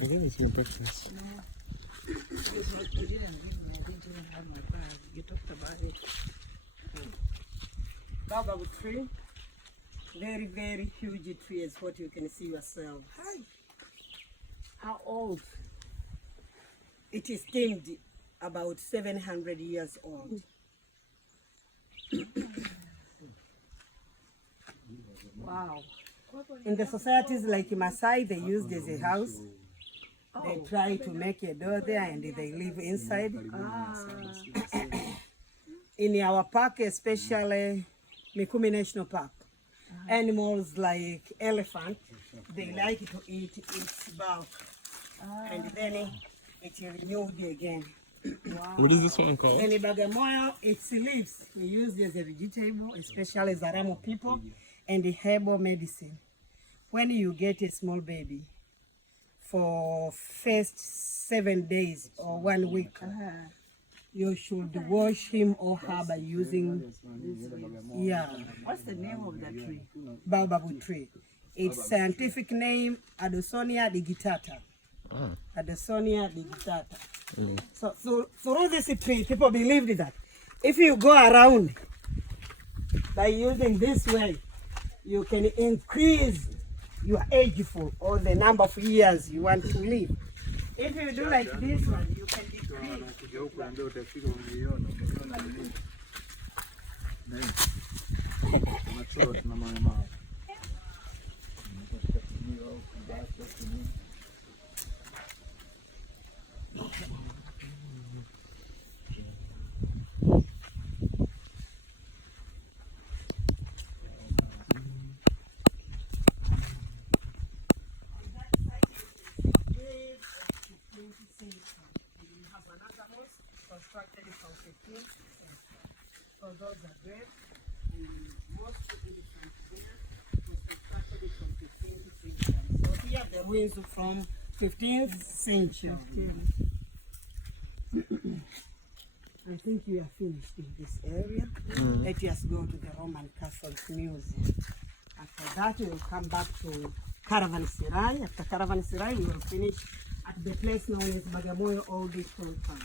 I think it's your breakfast. No. You didn't give me. I didn't even have my bag. You talked about it. Baobab tree. Very, very huge tree is what you can see yourself. Hi. How old? It is deemed about 700 years old. Wow. In the societies like Maasai, they use it as a house. They Oh. try to make a door there and they live inside. In our park, especially Mikumi National Park, animals like elephant, they like to eat its bark, and then it renewed again. Wow. What is this one called? And the bagamoyo, its leaves we use as a vegetable, especially Zaramo people, and the herbal medicine. When you get a small baby, for first 7 days or 1 week, you should wash him or her by using, What's the name of that tree? baobab tree. Its scientific name, Adosonia digitata. Adosonia digitata. So through this tree, people believed that if you go around by using this way, you can increase your ageful or the number of years you want to live. If you do like this one, you can decrease. Constructed from 15th century. So those are great. And most elephants there was constructed from 15th century. So here the ruins from 15th century. I think we are finished in this area. Let us go to the Roman Catholic Museum. After that, we will come back to Caravanserai. After Caravanserai, we will finish at the place known as Bagamoyo Old Stone Farm.